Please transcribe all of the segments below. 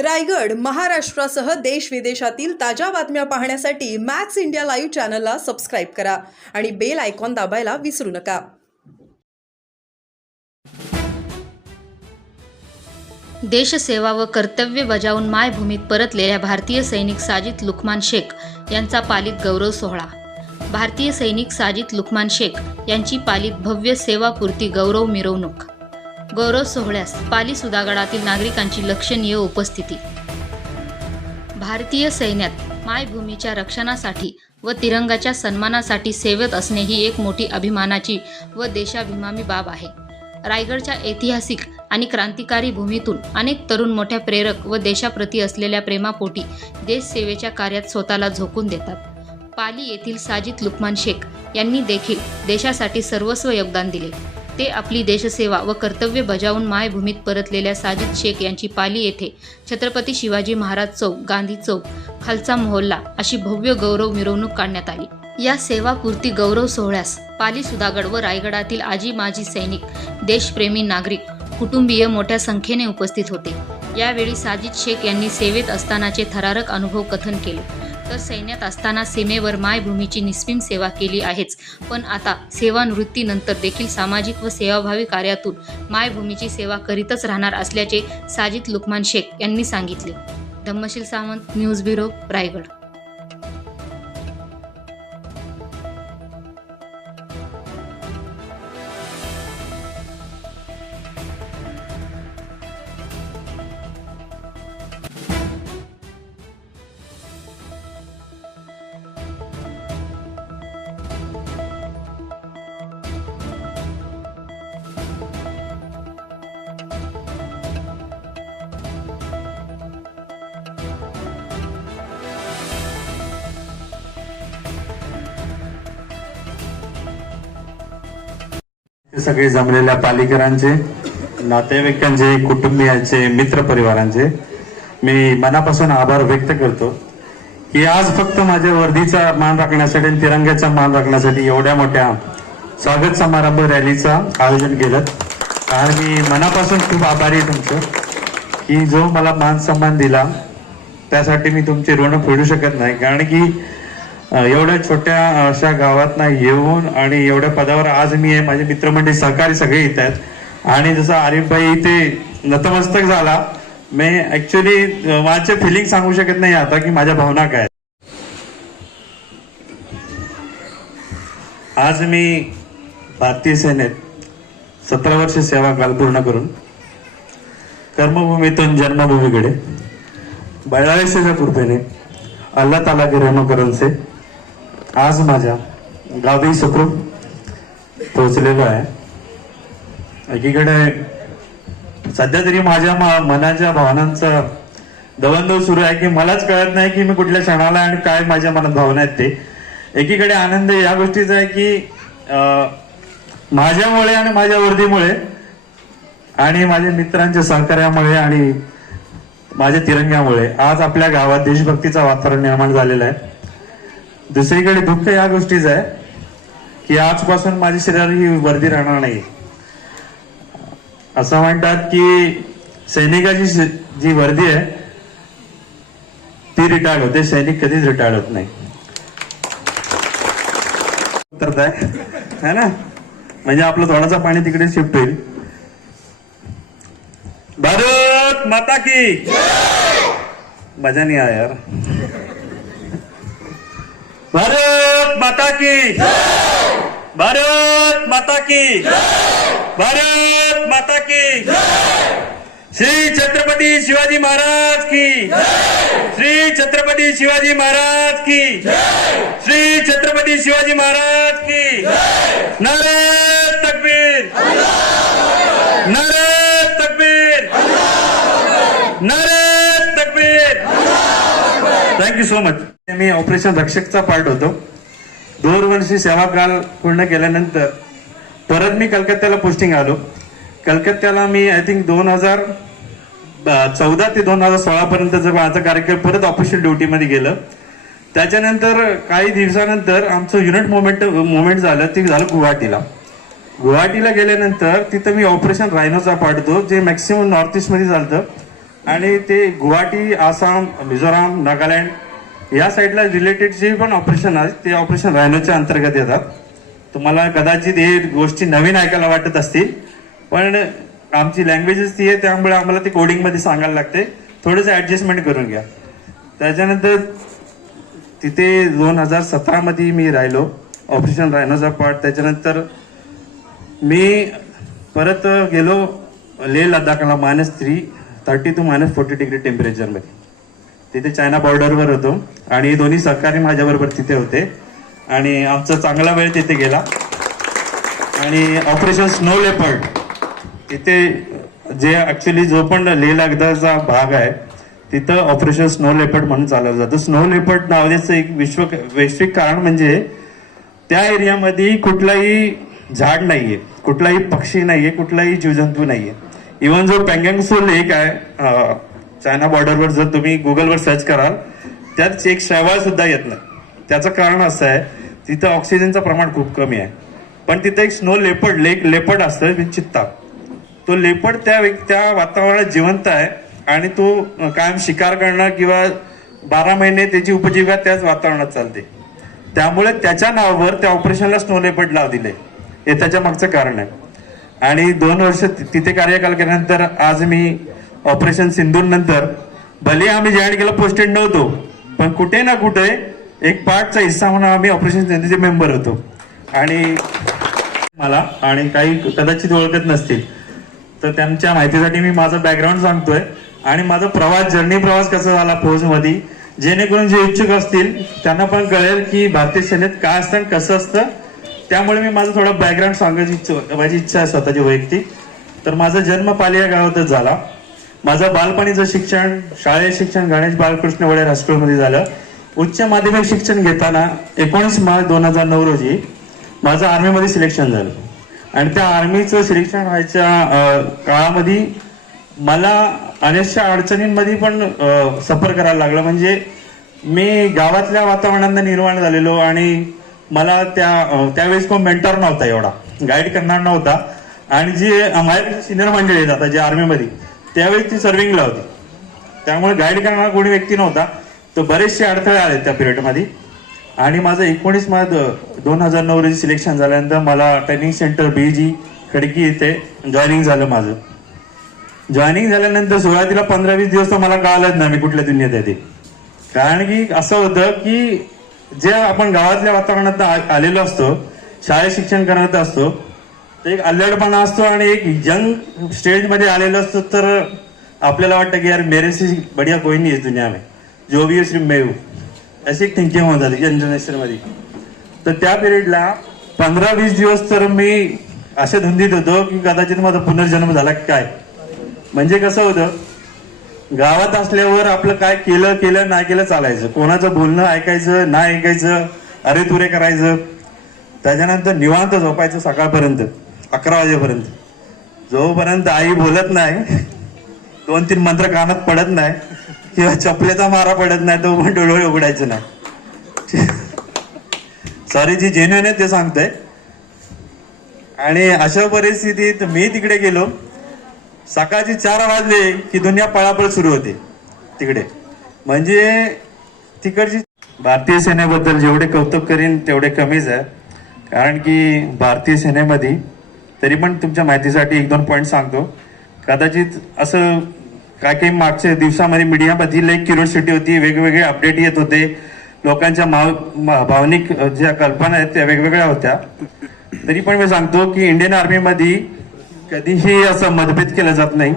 रायगड महाराष्ट्रासह देश विदेशातील ताज्या बातम्या पाहण्यासाठी मॅक्स इंडिया लाईव्ह चॅनलला सबस्क्राईब करा आणि बेल आयकॉन दाबायला विसरू नका. देशसेवा व कर्तव्य बजावून मायभूमीत परतलेल्या भारतीय सैनिक साजिद लुकमान शेख यांचा पालित गौरव सोहळा. भारतीय सैनिक साजिद लुकमान शेख यांची पालित भव्य सेवापूर्ती गौरव मिरवणूक गौरव सोहळ्यास पाली सुदागडातील नागरिकांची लक्षणीय उपस्थिती. भारतीय सैन्यात मायभूमीच्या रक्षणासाठी व तिरंगाच्या सन्मानासाठी सेवेत असणे ही एक मोठी अभिमानाची व देशाभिमानी बाब आहे. रायगडच्या ऐतिहासिक आणि क्रांतिकारी भूमीतून अनेक तरुण मोठ्या प्रेरक व देशाप्रती असलेल्या प्रेमापोटी देशसेवेच्या कार्यात स्वतःला झोकून देतात. पाली येथील साजिद लुकमान शेख यांनी देखील देशासाठी सर्वस्व योगदान दिले. ते आपली देशसेवा व कर्तव्य बजावून मायभूमीत परतलेल्या साजिद शेख यांची पाली येथे छत्रपती शिवाजी महाराज चौक गांधी चौक खालचा मोहल्ला अशी भव्य गौरव मिरवणूक काढण्यात आली. या सेवापूर्ती गौरव सोहळ्यास पाली सुधागड व रायगडातील आजी माजी सैनिक देशप्रेमी नागरिक कुटुंबीय मोठ्या संख्येने उपस्थित होते. यावेळी साजिद शेख यांनी सेवेत असतानाचे थरारक अनुभव कथन केले. तर सैन्यात असताना सीमेवर मायभूमीची निस्सीम सेवा केली आहेच. पण आता सेवानिवृत्तीनंतर देखील सामाजिक व सेवाभावी कार्यातून मायभूमीची सेवा करीतच राहणार असल्याचे साजिद लुकमान शेख यांनी सांगितले. Dhammasheel Sawant news bureau Raigad. सगळे जमलेल्या पालिकरांचे नातेवाईकांचे कुटुंबियांचे मित्र परिवारांचे मी मनापासून आभार व्यक्त करतो की आज फक्त माझ्या वर्दीचा मान राखण्यासाठी आणि तिरंग्याचा मान राखण्यासाठी एवढ्या मोठ्या स्वागत समारंभ रॅलीचा आयोजन केलं. आणि मी मनापासून खूप आभारी आहे तुमचं की जो मला मान सन्मान दिला त्यासाठी मी तुमचे ऋण फेडू शकत नाही. कारण की एवढ्या छोट्या अशा गावात येऊन आणि एवढ्या पदावर आज मी आहे माझे मित्रमंडळी सहकारी सगळे येत आहेत आणि जसं आरिफबाई इथे नतमस्तक झाला मी ऍक्च्युली माझे फिलिंग सांगू शकत नाही आता की माझ्या भावना काय आहेत. आज मी भारतीय सेनेत सतरा वर्ष सेवा काल पूर्ण करून कर्मभूमीतून जन्मभूमीकडे बळाळेसेच्या कृपेने अल्ला ताला के रहम से आज माझ्या गावी सुखरूप पोहोचलेलो आहे. एकीकडे सध्या तरी माझ्या म- मनाच्या भावनांचं दवंदव सुरू आहे की मलाच कळत नाही की मी कुठल्या क्षणाला आणि काय माझ्या मनात भावना आहेत ते. एकीकडे आनंद या गोष्टीचा आहे की माझ्यामुळे आणि माझ्या वर्दीमुळे आणि माझ्या मित्रांच्या सहकार्यामुळे आणि माझ्या तिरंग्यामुळे आज आपल्या गावात देशभक्तीचं वातावरण निर्माण झालेलं आहे. दुसरीकडे दुःख या गोष्टीच आहे की आजपासून माझी शरीर ही वर्दी राहणार नाही असं म्हणतात की सैनिकाची जी वर्दी आहे ती रिटायर्ड होते. सैनिक कधीच रिटायर्ड होत नाही. है ना? म्हणजे आपलं थोडासा पाणी तिकडे शिफ्ट होईल. भारत माता की मजा नाही आया यार. भारत माता की। भारत माता की। भारत माता की। श्री छत्रपती शिवाजी महाराज की। श्री छत्रपती शिवाजी महाराज की। श्री छत्रपती शिवाजी महाराज की। नारे तकबीर। नारे तकबीर। नारे तकबीर। थँक्यू सो मच मी ऑपरेशन रक्षकचा पार्ट होतो. दोन वर्षी सेवाकाल पूर्ण केल्यानंतर परत मी कलकत्त्याला पोस्टिंग आलो. कलकत्त्याला मी आय थिंक दोन हजार चौदा ते दोन हजार सोळापर्यंत माझा कार्यक्रम परत ऑफिशियल ड्युटीमध्ये गेलं. त्याच्यानंतर काही दिवसानंतर आमचं युनिट मुवमेंट मुवमेंट झालं. ते झालं गुवाहाटीला. गुवाहाटीला गेल्यानंतर तिथं मी ऑपरेशन रायनोचा पाडतो जे मॅक्सिमम नॉर्थ ईस्टमध्ये चालतं. आणि ते गुवाहाटी आसाम मिझोराम नागालँड या साईडला रिलेटेड जे पण ऑपरेशन आहे ते ऑपरेशन रायनोच्या अंतर्गत येतात. तुम्हाला कदाचित हे गोष्टी नवीन ऐकायला वाटत असतील पण आमची लँग्वेजेस ती आहे त्यामुळे आम्हाला ते कोडिंगमध्ये सांगायला लागते. थोडंसं ऍडजस्टमेंट करून घ्या. त्याच्यानंतर तिथे दोन हजार सतरामध्ये मी राहिलो ऑपरेशन रायनोचा पार्ट त्याच्यानंतर मी परत गेलो लेह लडाखला minus three thirty two minus forty degree टेम्परेचरमध्ये तिथे चायना बॉर्डरवर होतो. आणि दोन्ही सहकारी माझ्याबरोबर तिथे होते. आणि आमचा चांगला वेळ तिथे गेला. आणि ऑपरेशन स्नो लेपर्ड तिथे जे ॲक्च्युली जो पण लेह लडाखचा भाग आहे तिथं ऑपरेशन स्नो लेपर्ड म्हणून चालवलं जातं. स्नो लेपर्ड नावाचं एक विश्व वैश्विक कारण म्हणजे त्या एरियामध्ये कुठलाही झाड नाहीये कुठलाही पक्षी नाहीये कुठलाही जीवजंतू नाहीये. इवन जो पेंगँगसो लेक आहे चायना बॉर्डरवर जर तुम्ही गुगलवर सर्च कराल त्यात एक शैवाल सुद्धा येत नाही. त्याचं कारण असं आहे तिथं ऑक्सिजनचं प्रमाण खूप कमी आहे. पण तिथं एक स्नो लेपड लेक लेपड असतं चित्ता. तो लेपड त्या त्या वातावरणात जिवंत आहे आणि तो कायम शिकार करणं किंवा बारा महिने त्याची उपजीविका त्याच वातावरणात चालते. त्यामुळे त्याच्या नावावर त्या ऑपरेशनला स्नो लेपड लाव दिले हे त्याच्या मागचं कारण आहे. आणि दोन वर्ष तिथे कार्यकाल केल्यानंतर आज मी ऑपरेशन सिंधूर नंतर भले आम्ही जॉईन केलं पोस्टेड नव्हतो पण कुठे ना कुठे एक पार्टचा हिस्सा म्हणून आम्ही ऑपरेशन सिंधूचे मेंबर होतो. आणि मला आणि काही कदाचित ओळखत नसतील. तर त्यांच्या माहितीसाठी मी माझं बॅकग्राऊंड सांगतोय. आणि माझा प्रवास जर्नी प्रवास कसा झाला फौजमध्ये जेणेकरून जे इच्छुक असतील त्यांना पण कळेल की भारतीय सेनेत काय असतं आणि कसं असतं. त्यामुळे मी माझं थोडं बॅकग्राऊंड सांगायची इच्छा माझी इच्छा आहे स्वतःची वैयक्तिक. तर माझा जन्म पालिया गावातच झाला. माझं बालपणीचं शिक्षण शालेय शिक्षण गणेश बालकृष्ण वडे हायस्कूलमध्ये झालं. उच्च माध्यमिक शिक्षण घेताना एकोणीस मार्च दोन हजार नऊ रोजी माझं आर्मीमध्ये सिलेक्शन झालं. आणि त्या आर्मीचं सिलेक्शन व्हायच्या काळामध्ये मला अनेकशा अडचणींमध्ये पण सफर करायला लागलं. म्हणजे मी गावातल्या वातावरणानं निर्माण झालेलो आणि मला त्या त्यावेळेस कोण मेंटर नव्हता एवढा. गाईड करणार नव्हता. आणि जे माझ्यापेक्षा सिनियर मंडळी आहेत आता जे आर्मीमध्ये त्यावेळी ती सर्विंगला होती. त्यामुळे गाईड करणारा कोणी व्यक्ती नव्हता. तर बरेचसे अडथळे आले त्या पिरियडमध्ये आणि माझं एकोणीस मार्च दोन हजार नऊ रोजी सिलेक्शन झाल्यानंतर मला training centre B G Khadki येथे जॉईनिंग झालं माझं. जॉईनिंग झाल्यानंतर सुरुवातीला पंधरा वीस दिवस तर मला कळालंच ना मी कुठल्या दुनियेत आहे ते. कारण की असं होतं की जे आपण गावातल्या वातावरणात आ- आलेलो असतो शाळेत शिक्षण करत असतो एक अल्लडपणा असतो आणि एक यंग स्टेजमध्ये आलेलो असतो तर आपल्याला वाटतं की यार मेरे से बढिया कोई नहीं इस दुनिया में जो भी सिर्फ मैं अशी एक थिंकिंग होत जाते यंगमध्ये. तर त्या पिरियडला पंधरा वीस दिवस तर मी असे धुंदीत होतो की कदाचित माझा पुनर्जन्म झाला काय. म्हणजे कसं होतं गावात असल्यावर आपलं काय केलं केलं नाही केलं चालायचं. कोणाचं बोलणं ऐकायचं नाही ऐकायचं अरे तुरे करायचं. त्याच्यानंतर निवांत झोपायचं सकाळपर्यंत. अकरा वाजेपर्यंत जोपर्यंत आई बोलत नाही दोन तीन मंत्र कानात पडत नाही किंवा चपलेचा मारा पडत नाही तो पण डोळे उघडायचं नाही. सॉरी जी जेन्युन आहे ते सांगतोय. आणि अशा परिस्थितीत मी तिकडे गेलो. सकाळची चार वाजले की दुनिया पळापळ सुरू होते तिकडे. म्हणजे तिकडची भारतीय सेनेबद्दल जेवढे कौतुक करीन तेवढे कमीच आहे. कारण की भारतीय सेनेमध्ये तरी पण तुमच्या माहितीसाठी एक दोन पॉईंट सांगतो. कदाचित असं काय काही मागच्या दिवसामध्ये मीडियामधील एक क्युरिओसिटी होती वेगवेगळे अपडेट येत होते. लोकांच्या माव मा- भावनिक ज्या कल्पना आहेत त्या वेगवेगळ्या होत्या. तरी पण मी सांगतो की इंडियन आर्मीमध्ये कधीही असं मतभेद केला जात नाही.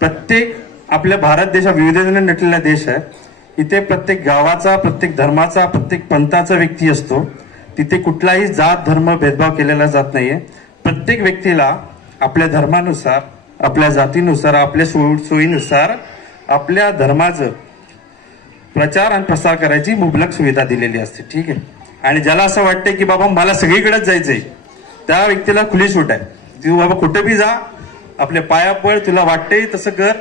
प्रत्येक आपल्या भारत देश हा विविधतेने नटलेला देश आहे. इथे प्रत्येक गावाचा प्रत्येक धर्माचा प्रत्येक पंथाचा व्यक्ती असतो. तिथे कुठलाही जात धर्म भेदभाव केलेला जात नाहीये. प्रत्येक व्यक्तीला आपल्या धर्मानुसार आपल्या जातीनुसार आपल्या सो सोयीनुसार आपल्या धर्माचं प्रचार आणि प्रसार करायची मुबलक सुविधा दिलेली असते. ठीक आहे? आणि ज्याला असं वाटतं की बाबा मला सगळीकडेच जायचंय त्या व्यक्तीला खुली सूट आहे. तू बाबा कुठे बी जा आपल्या पाया पळ तुला वाटतंय तसं कर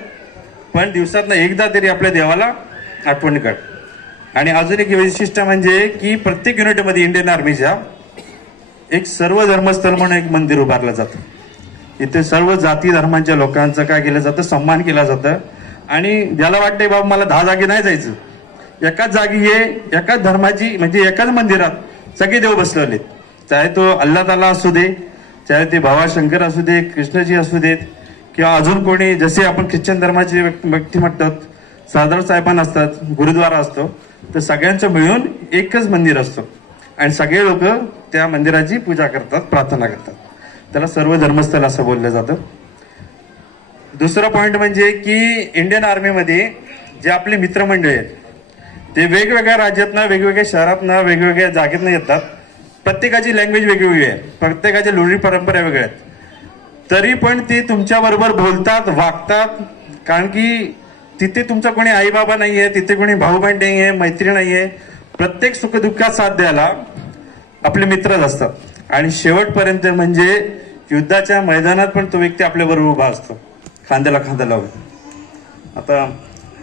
पण दिवसातनं एकदा तरी आपल्या देवाला आठवण कर. आणि अजून एक वैशिष्ट्य म्हणजे की प्रत्येक युनिटमध्ये इंडियन आर्मीच्या एक सर्व धर्मस्थळ म्हणून एक मंदिर उभारलं जातं. इथे सर्व जाती धर्मांच्या लोकांचं काय केलं जातं? सन्मान केला जातं. आणि ज्याला वाटतंय बाबा मला दहा जागी नाही जायचं. एकाच जागी ये एकाच धर्माची म्हणजे एकाच मंदिरात सगळे देव बसलेले चाहे तो अल्ला ताला असू दे चाहे ते भावा शंकर असू दे कृष्णजी असू देत किंवा अजून कोणी जसे आपण ख्रिश्चन धर्माचे व्यक्- व्यक्ती म्हणतात सरदार साहेबान असतात गुरुद्वारा असतो तर सगळ्यांचं मिळून एकच मंदिर असतं. आणि सगळे लोक त्या मंदिराची पूजा करतात प्रार्थना करतात. त्याला सर्व धर्मस्थल असं बोललं जातं. दुसरा पॉईंट म्हणजे की इंडियन आर्मीमध्ये जे आपले मित्रमंडळी आहेत ते वेगवेगळ्या राज्यातनं वेगवेगळ्या शहरातनं वेगवेगळ्या जागेतनं येतात. प्रत्येकाची लँग्वेज वेगवेगळी आहे. प्रत्येकाच्या लोणी परंपरा वेगळ्या आहेत. तरी पण ते तुमच्याबरोबर बोलतात वागतात. कारण की तिथे तुमचा कोणी आई बाबा आहे तिथे कोणी भाऊ बहीण नाहीये मैत्री आहे प्रत्येक सुखदुःखात साथ द्यायला आपले मित्रच असतात. आणि शेवटपर्यंत म्हणजे युद्धाच्या मैदानात पण तो व्यक्ती आपल्या बरोबर उभा असतो. खांद्याला खांदा लावून. आता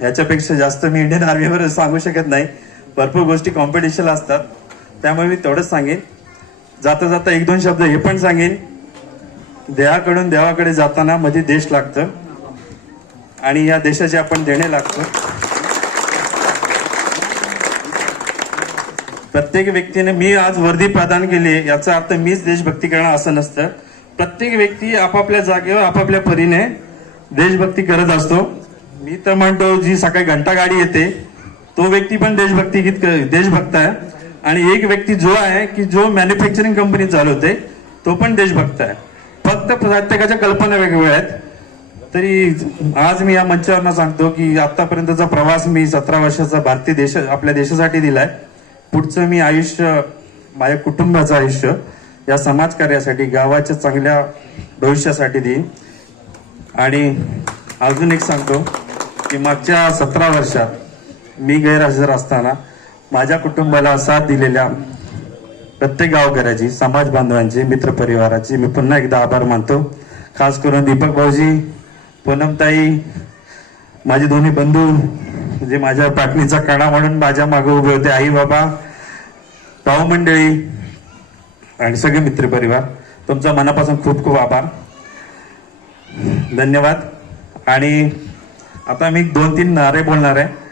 ह्याच्यापेक्षा जास्त मी इंडियन आर्मीवर सांगू शकत नाही. भरपूर गोष्टी कॉम्पिटिशन असतात. त्यामुळे मी तेवढंच सांगेन. जाता जाता एक दोन शब्द हे पण सांगेन. देहाकडून देवाकडे जाताना मध्ये देश लागतं. आणि या देशाचे आपण देणे लागतं. प्रत्येक व्यक्तीने मी आज वर्दी प्रदान केली याचा अर्थ मीच देशभक्ती करणं असं नसतं. प्रत्येक व्यक्ती आपापल्या जागेवर आपापल्या परीने देशभक्ती करत असतो. मी तर म्हणतो जी सकाळी घंटा गाडी येते तो व्यक्ती पण देशभक्ती गीत देशभक्त आहे. आणि एक व्यक्ती जो आहे की जो मॅन्युफॅक्चरिंग कंपनी चालवते तो पण देशभक्त आहे. फक्त प्रत्येकाच्या कल्पना वेगवेगळ्या आहेत. तरी आज मी या मंचावरनं सांगतो की आतापर्यंतचा प्रवास मी सतरा वर्षाचा भारतीय देश आपल्या देशासाठी दिलाय. पुढचं मी आयुष्य माझ्या कुटुंबाचं आयुष्य या समाजकार्यासाठी गावाच्या चांगल्या भविष्यासाठी देईन. आणि अजून एक सांगतो की मागच्या सतरा वर्षात मी गैरहजर असताना माझ्या कुटुंबाला साथ दिलेल्या प्रत्येक गावकऱ्याची समाज बांधवांची मित्रपरिवाराची मी पुन्हा एकदा आभार मानतो. खास करून दीपक भाऊजी पूनमताई माझे दोन्ही बंधू जे माझ्या पाटणीचा कणा म्हणून माझ्या मागे उभे होते. आई बाबा भाऊ मंडळी आणि सगळे मित्रपरिवार तुमचा मनापासून खूप खूप आभार. धन्यवाद. आणि आता मी दोन तीन नारे बोलणार आहे.